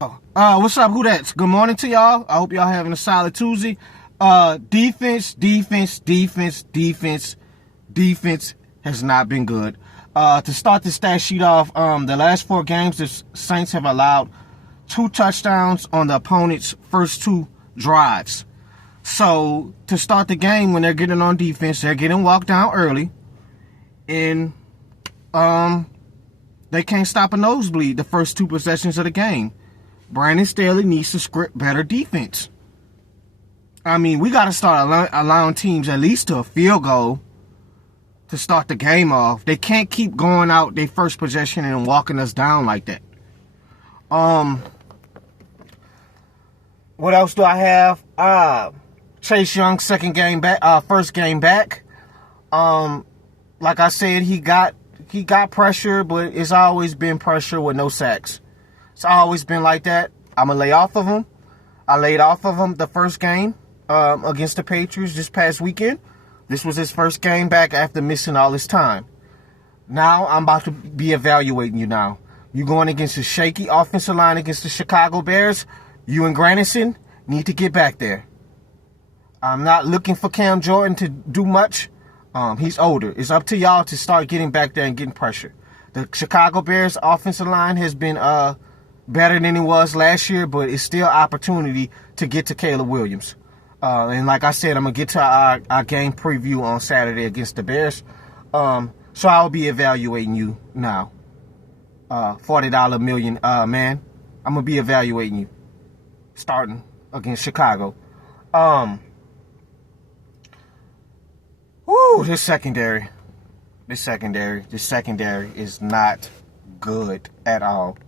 What's up? Who that's? Good morning to y'all. I hope y'all having a solid Tuesday. Defense has not been good. To start the stat sheet off, the last 4 games, the Saints have allowed 2 touchdowns on the opponent's first 2 drives. So to start the game, when they're getting on defense, they're getting walked down early, and they can't stop a nosebleed the first 2 possessions of the game. Brandon Staley needs to script better defense. I mean, we got to start allowing teams at least to a field goal to start the game off. They can't keep going out their first possession and walking us down like that. What else do I have? Chase Young, first game back. Like I said, he got pressure, but it's always been pressure with no sacks. It's always been like that. I'm going to lay off of him. I laid off of him the first game against the Patriots this past weekend. This was his first game back after missing all his time. Now I'm about to be evaluating you now. You going against a shaky offensive line against the Chicago Bears. You and Granderson need to get back there. I'm not looking for Cam Jordan to do much. He's older. It's up to y'all to start getting back there and getting pressure. The Chicago Bears offensive line has been better than it was last year, but it's still opportunity to get to Caleb Williams. And like I said, I'm going to get to our game preview on Saturday against the Bears. So I'll be evaluating you now. $40 million, man. I'm going to be evaluating you starting against Chicago. This secondary is not good at all.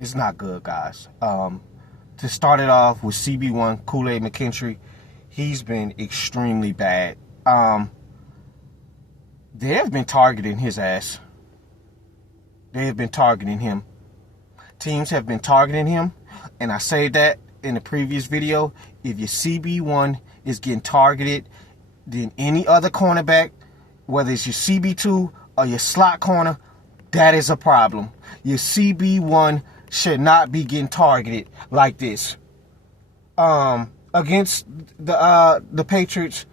It's not good, guys. To start it off with CB1, Kool-Aid McKinstry, he's been extremely bad. They have been targeting his ass. They have been targeting him. Teams have been targeting him, and I say that in the previous video. If your CB1 is getting targeted, then any other cornerback, whether it's your CB2 or your slot corner, that is a problem. Your CB1 should not be getting targeted like this. Against the Patriots,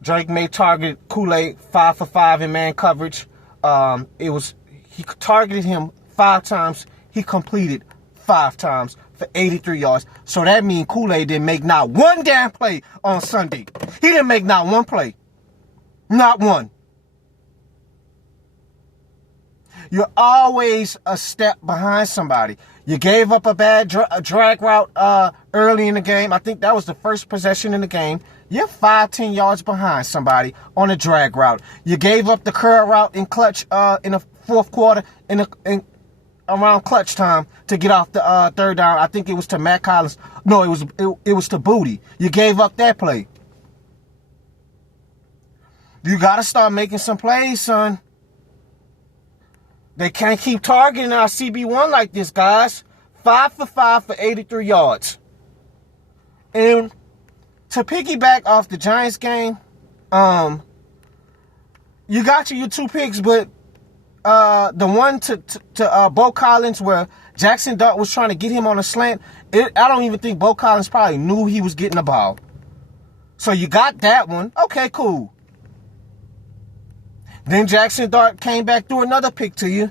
Drake may target Kool-Aid 5 for 5 in man coverage. He targeted him 5 times. He completed 5 times for 83 yards. So that means Kool-Aid didn't make not one damn play on Sunday. He didn't make not one play. Not one. You're always a step behind somebody. You gave up a bad drag route early in the game. I think that was the first possession in the game. You're 5-10 yards behind somebody on a drag route. You gave up the curl route in clutch in the fourth quarter in around clutch time to get off the third down. I think it was to Matt Collins. No, it was to Booty. You gave up that play. You got to start making some plays, son. They can't keep targeting our CB1 like this, guys. 5 for 5 for 83 yards. And to piggyback off the Giants game, you got your 2 picks, but the one to Bo Collins where Jackson Dart was trying to get him on a slant, I don't even think Bo Collins probably knew he was getting the ball. So you got that one. Okay, cool. Then Jackson Dart came back through another pick to you.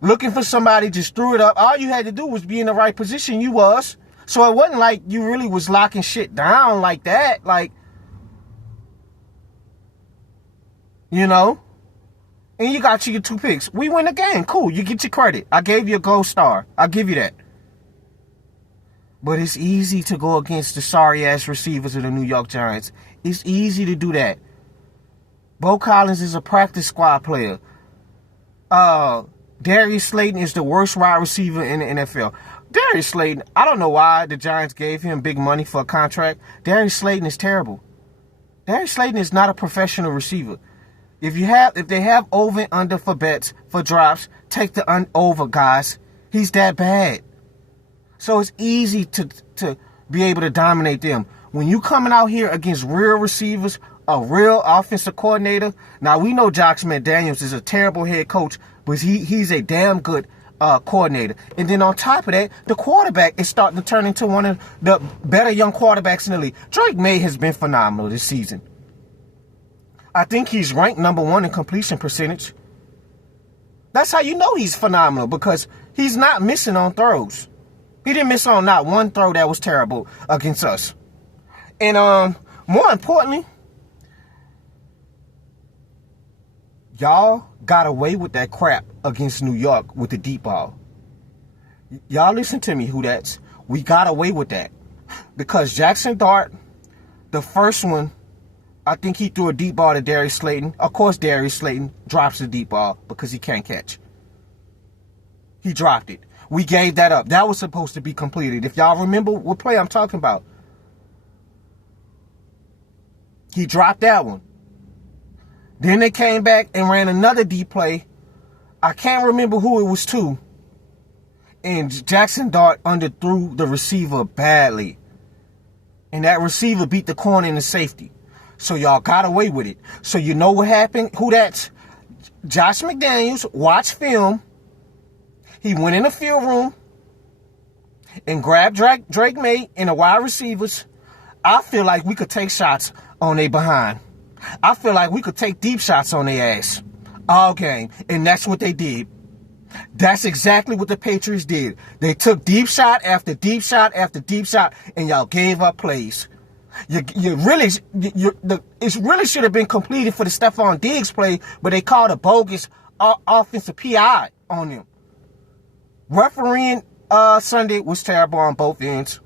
Looking for somebody, just threw it up. All you had to do was be in the right position. You was. So it wasn't like you really was locking shit down like that. Like, you know. And you got your 2 picks. We win the game. Cool. You get your credit. I gave you a gold star. I'll give you that. But it's easy to go against the sorry-ass receivers of the New York Giants. It's easy to do that. Bo Collins is a practice squad player. Darius Slayton is the worst wide receiver in the NFL. Darius Slayton, I don't know why the Giants gave him big money for a contract. Darius Slayton is terrible. Darius Slayton is not a professional receiver. If they have over and under for bets, for drops, take the over, guys. He's that bad. So it's easy to be able to dominate them. When you coming out here against real receivers, a real offensive coordinator. Now, we know Josh McDaniels is a terrible head coach, but he's a damn good coordinator. And then on top of that, the quarterback is starting to turn into one of the better young quarterbacks in the league. Drake May has been phenomenal this season. I think he's ranked number 1 in completion percentage. That's how you know he's phenomenal, because he's not missing on throws. He didn't miss on not one throw that was terrible against us. And more importantly, y'all got away with that crap against New York with the deep ball. Y'all listen to me, who that's. We got away with that. Because Jackson Dart, the first one, I think he threw a deep ball to Darius Slayton. Of course, Darius Slayton drops the deep ball because he can't catch. He dropped it. We gave that up. That was supposed to be completed. If y'all remember what play I'm talking about. He dropped that one. Then they came back and ran another deep play. I can't remember who it was to. And Jackson Dart underthrew the receiver badly. And that receiver beat the corner and the safety. So y'all got away with it. So you know what happened? Who that's? Josh McDaniels watched film. He went in the field room and grabbed Drake May and the wide receivers. I feel like we could take shots on their behind. I feel like we could take deep shots on their ass all game. And that's what they did. That's exactly what the Patriots did. They took deep shot after deep shot after deep shot, and y'all gave up plays. It really should have been completed for the Stephon Diggs play, but they called a bogus offensive PI on them. Refereeing Sunday was terrible on both ends.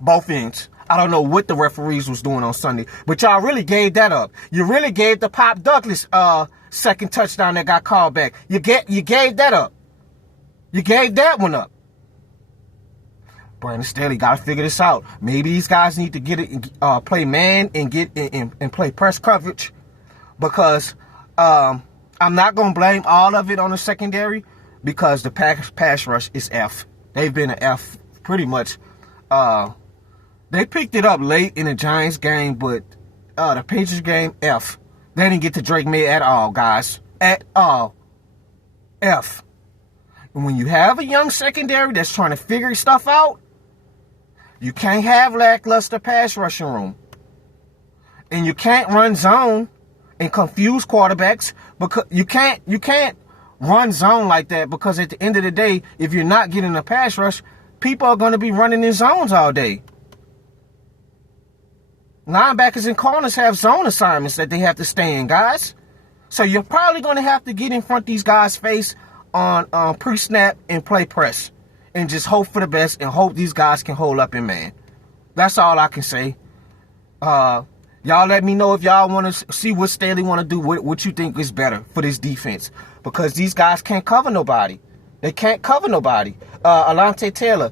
Both ends. I don't know what the referees was doing on Sunday, but y'all really gave that up. You really gave the Pop Douglas second touchdown that got called back. You gave that up. You gave that one up. Brandon Staley got to figure this out. Maybe these guys need to get it, play man and get and play press coverage, because I'm not gonna blame all of it on the secondary, because the pass rush is F. They've been an F pretty much. They picked it up late in the Giants game, but the Patriots game, F. They didn't get to Drake May at all, guys. At all. F. And when you have a young secondary that's trying to figure stuff out, you can't have lackluster pass rushing room. And you can't run zone and confuse quarterbacks, because you can't run zone like that, because at the end of the day, if you're not getting a pass rush, people are going to be running in zones all day. Linebackers and corners have zone assignments that they have to stay in, guys. So you're probably going to have to get in front of these guys' face on pre-snap and play press, and just hope for the best and hope these guys can hold up in man. That's all I can say. Y'all let me know if y'all want to see what Staley want to do, what you think is better for this defense, because these guys can't cover nobody. They can't cover nobody. Alontae Taylor,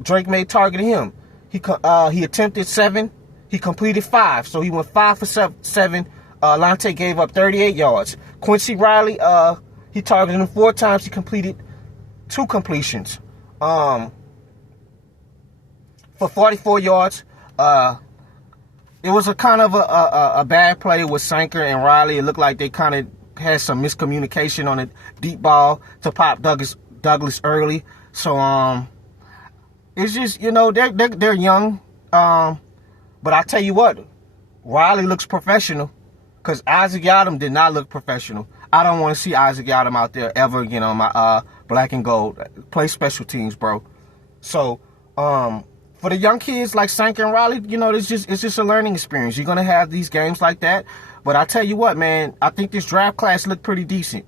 Drake May targeted him. He attempted 7. He completed 5. So he went 5 for 7. Alontae gave up 38 yards. Quincy Riley, he targeted him 4 times. He completed 2 completions. For 44 yards. It was a kind of a bad play with Sanker and Riley. It looked like they kind of had some miscommunication on a deep ball to Pop Douglas early. So it's just, they're young. But I tell you what, Riley looks professional, because Isaac Yadam did not look professional. I don't want to see Isaac Yadam out there ever again on my Black and Gold. Play special teams, bro. So for the young kids like Sanker and Riley, it's just a learning experience. You're gonna have these games like that. But I tell you what, man, I think this draft class looked pretty decent.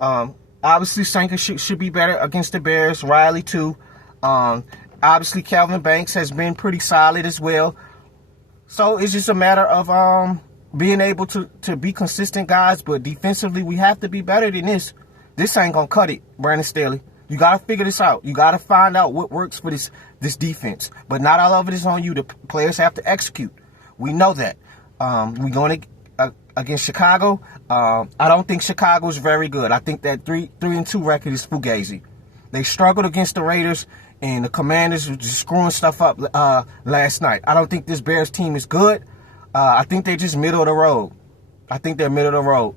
Obviously Sanker should be better against the Bears. Riley too. Obviously Calvin Banks has been pretty solid as well. So it's just a matter of being able to be consistent, guys. But defensively, we have to be better than this. This ain't going to cut it, Brandon Staley. You got to figure this out. You got to find out what works for this defense. But not all of it is on you. The players have to execute. We know that. We're going to against Chicago. I don't think Chicago is very good. I think that 3-2 record is fugazi. They struggled against the Raiders, and the Commanders were just screwing stuff up last night. I don't think this Bears team is good. I think they're just middle of the road. I think they're middle of the road.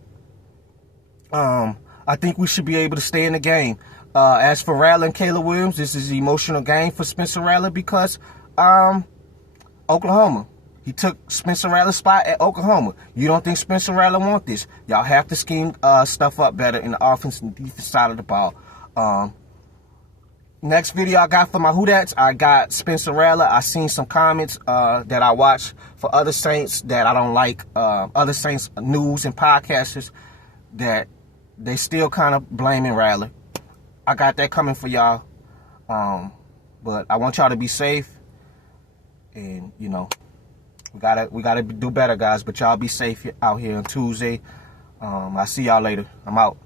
I think we should be able to stay in the game. As for Rattler and Caleb Williams, this is an emotional game for Spencer Rattler because Oklahoma. He took Spencer Rattler's spot at Oklahoma. You don't think Spencer Rattler want this? Y'all have to scheme stuff up better in the offense and defense side of the ball. Next video I got for my Who Dats, I got Spencer Rattler. I seen some comments that I watched for other Saints that I don't like, other Saints news and podcasters that they still kind of blaming Rattler. I got that coming for y'all. But I want y'all to be safe. And, you know, we gotta do better, guys. But y'all be safe out here on Tuesday. I'll see y'all later. I'm out.